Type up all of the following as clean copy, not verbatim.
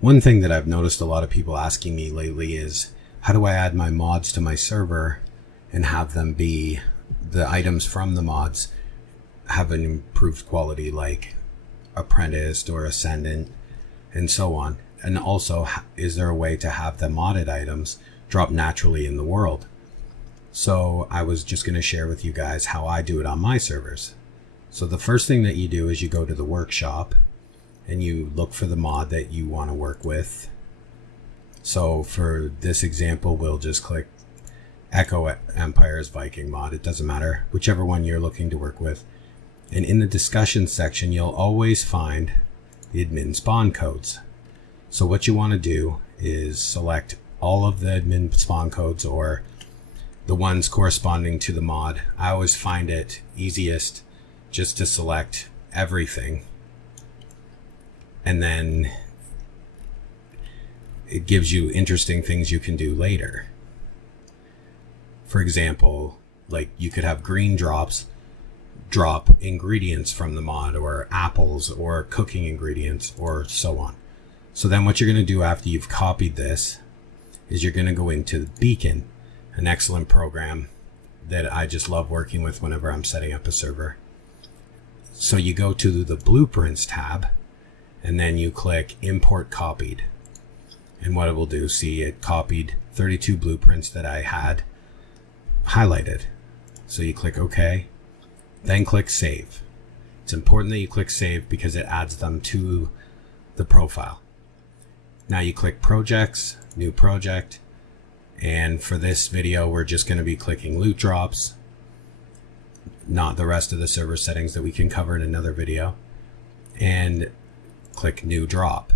One thing that I've noticed a lot of people asking me lately is, how do I add my mods to my server and have them be the items from the mods have an improved quality, like Apprenticed or Ascendant and so on? And also, is there a way to have the modded items drop naturally in the world? So I was just going to share with you guys how I do it on my servers. So the first thing that you do is you go to the workshop and you look for the mod that you want to work with. So for this example, we'll just click Echo Empire's Viking mod. It doesn't matter, whichever one you're looking to work with. And in the discussion section, you'll always find the admin spawn codes. So what you want to do is select all of the admin spawn codes, or the ones corresponding to the mod. I always find it easiest just to select everything, and then it gives you interesting things you can do later. For example, like you could have green drops drop ingredients from the mod, or apples, or cooking ingredients, or so on. So then what you're going to do after you've copied this is you're going to go into the Beacon, an excellent program that I just love working with whenever I'm setting up a server. So you go to the Blueprints tab, and then you click Import Copied. And what it will do, see, it copied 32 blueprints that I had highlighted. So you click OK, then click Save. It's important that you click Save because it adds them to the profile. Now you click Projects, New Project, and for this video we're just going to be clicking loot drops, not the rest of the server settings that we can cover in another video, and click New Drop.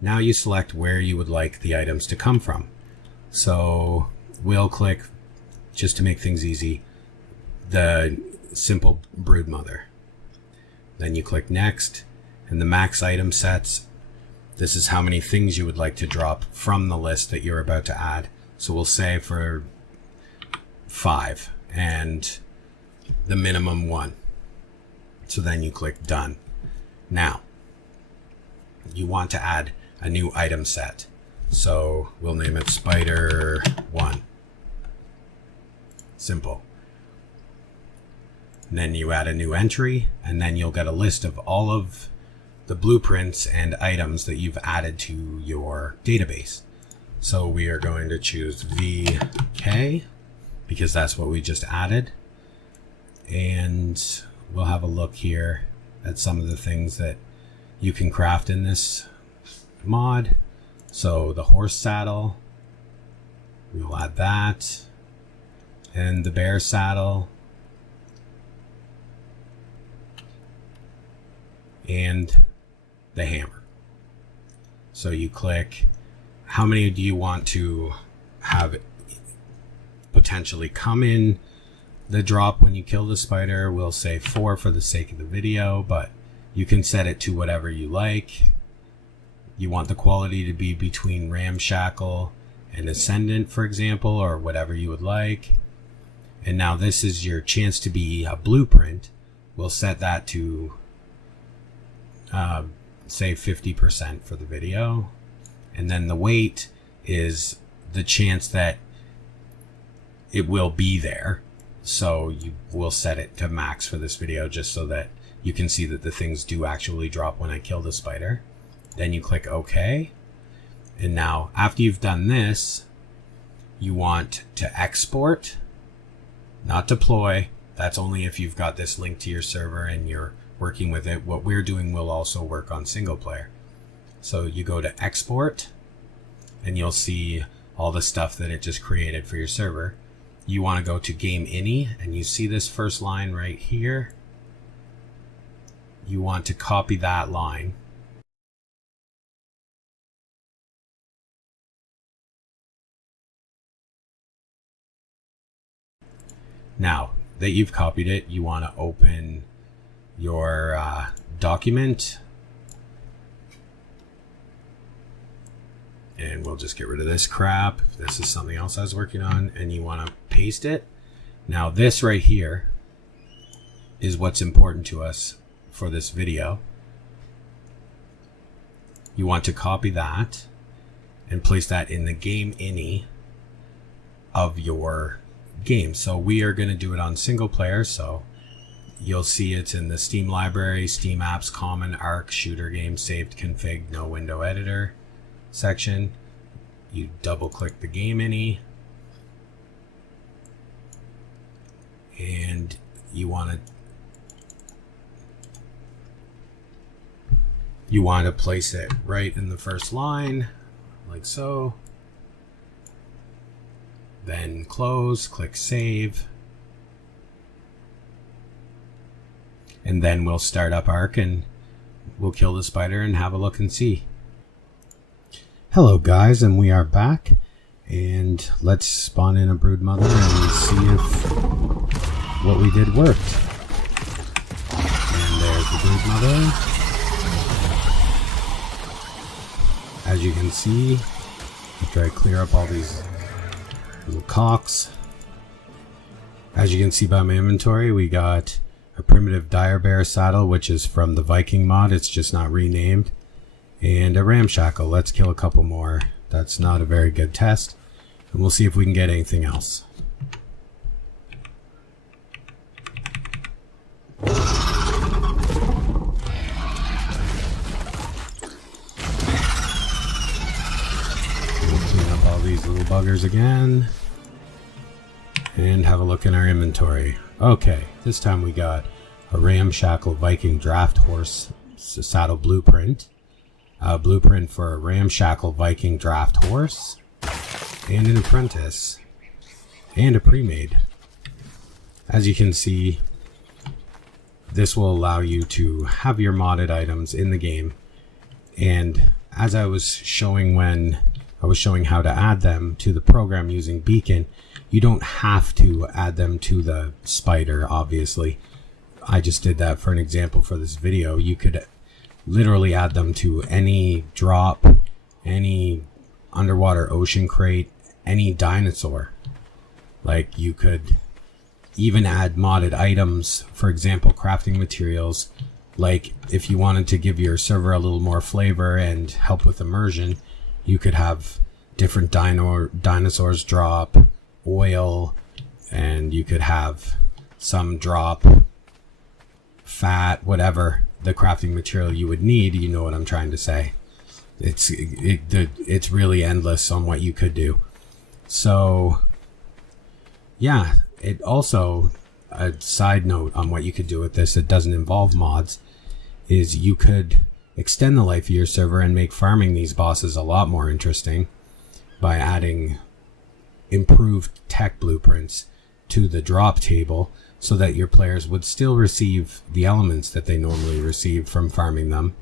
Now you select where you would like the items to come from. So we'll click, just to make things easy, the simple brood mother. Then you click Next, and the max item sets, this is how many things you would like to drop from the list that you're about to add. So we'll say for 5 and the minimum 1. So then you click Done. Now you want to add a new item set. So we'll name it Spider 1. Simple. And then you add a new entry, and then you'll get a list of all of the blueprints and items that you've added to your database. So we are going to choose VK because that's what we just added. And we'll have a look here at some of the things that you can craft in this mod. So the horse saddle, we'll add that, and the bear saddle, and the hammer. So you click, how many do you want to have potentially come in the drop when you kill the spider? We'll say 4 for the sake of the video, but you can set it to whatever you like. You want the quality to be between Ramshackle and Ascendant, for example, or whatever you would like. And now this is your chance to be a blueprint. We'll set that to say 50% for the video. And then the weight is the chance that it will be there. So you will set it to max for this video just so that you can see that the things do actually drop when I kill the spider. Then you click OK. And now after you've done this, you want to export, not deploy. That's only if you've got this linked to your server and you're working with it. What we're doing will also work on single player. So you go to export, and you'll see all the stuff that it just created for your server. You want to go to game ini, and you see this first line right here. You want to copy that line. Now that you've copied it, you want to open your document, and we'll just get rid of this crap. This is something else I was working on, and you want to paste it. Now this right here is what's important to us for this video. You want to copy that and place that in the game ini of your game. So we are going to do it on single player. So you'll see it's in the Steam library, Steam apps, common, Ark, shooter game, saved config, no window editor section. You double click the game ini and you want to place it right in the first line like so. Then close, click save. And then we'll start up Ark and we'll kill the spider and have a look and see. Hello guys, and we are back. And let's spawn in a brood mother and see if what we did worked. And there's the brood mother. As you can see, after I clear up all these little cocks, as you can see by my inventory, we got a primitive dire bear saddle, which is from the Viking mod, it's just not renamed, and a ramshackle. Let's kill a couple more. That's not a very good test, and we'll see if we can get anything else. These little buggers again and have a look in our inventory. Okay, this time we got a ramshackle Viking draft horse saddle blueprint, a blueprint for a ramshackle Viking draft horse, and an apprentice, and a pre-made. As you can see, this will allow you to have your modded items in the game, and as I was showing when I was showing how to add them to the program using Beacon, you don't have to add them to the spider, obviously. I just did that for an example for this video. You could literally add them to any drop, any underwater ocean crate, any dinosaur. Like you could even add modded items, for example, crafting materials. Like if you wanted to give your server a little more flavor and help with immersion, you could have different dinosaurs drop oil, and you could have some drop fat, whatever the crafting material you would need. You know what I'm trying to say. It's really endless on what you could do. So yeah, it also, a side note on what you could do with this that doesn't involve mods, is you could extend the life of your server and make farming these bosses a lot more interesting by adding improved tech blueprints to the drop table so that your players would still receive the elements that they normally receive from farming them,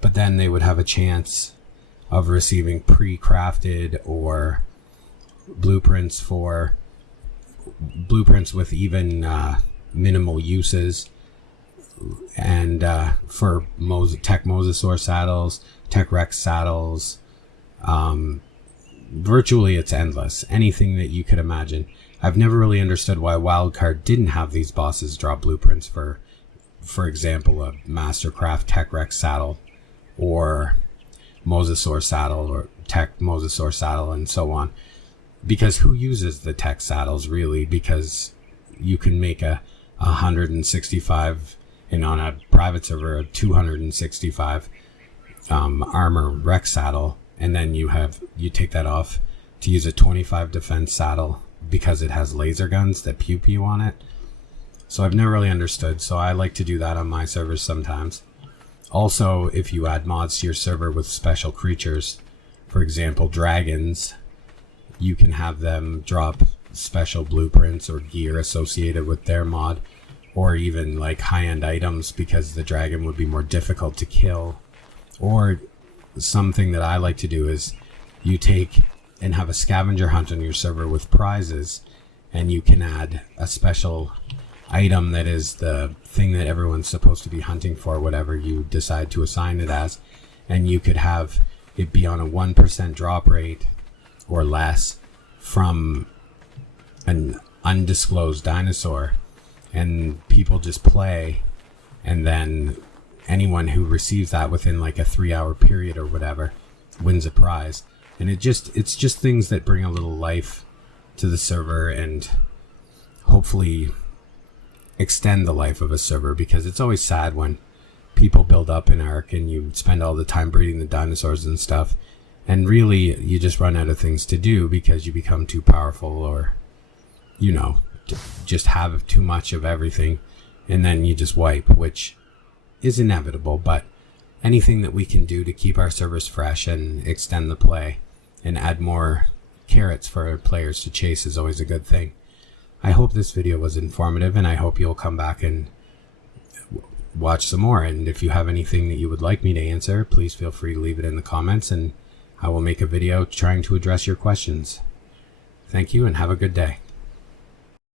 but then they would have a chance of receiving pre-crafted or blueprints with even minimal uses. And for tech mosasaur saddles, tech rex saddles, virtually it's endless. Anything that you could imagine. I've never really understood why Wildcard didn't have these bosses drop blueprints for example, a Mastercraft tech rex saddle or mosasaur saddle or tech mosasaur saddle and so on. Because who uses the tech saddles really? Because you can make a 165 and on a private server a 265 armor rex saddle, and then you take that off to use a 25 defense saddle because it has laser guns that pew pew on it. So I've never really understood, so I like to do that on my servers sometimes. Also, if you add mods to your server with special creatures, for example dragons, you can have them drop special blueprints or gear associated with their mod, or even like high-end items because the dragon would be more difficult to kill. Or something that I like to do is you take and have a scavenger hunt on your server with prizes, and you can add a special item that is the thing that everyone's supposed to be hunting for, whatever you decide to assign it as, and you could have it be on a 1% drop rate or less from an undisclosed dinosaur, and people just play, and then anyone who receives that within like a 3-hour period or whatever wins a prize. And it's just things that bring a little life to the server and hopefully extend the life of a server, because it's always sad when people build up in Ark and you spend all the time breeding the dinosaurs and stuff, and really you just run out of things to do because you become too powerful, or you know, just have too much of everything, and then you just wipe, which is inevitable. But anything that we can do to keep our servers fresh and extend the play and add more carrots for players to chase is always a good thing. I hope this video was informative, and I hope you'll come back and watch some more. And if you have anything that you would like me to answer, please feel free to leave it in the comments, and I will make a video trying to address your questions. Thank you, and have a good day.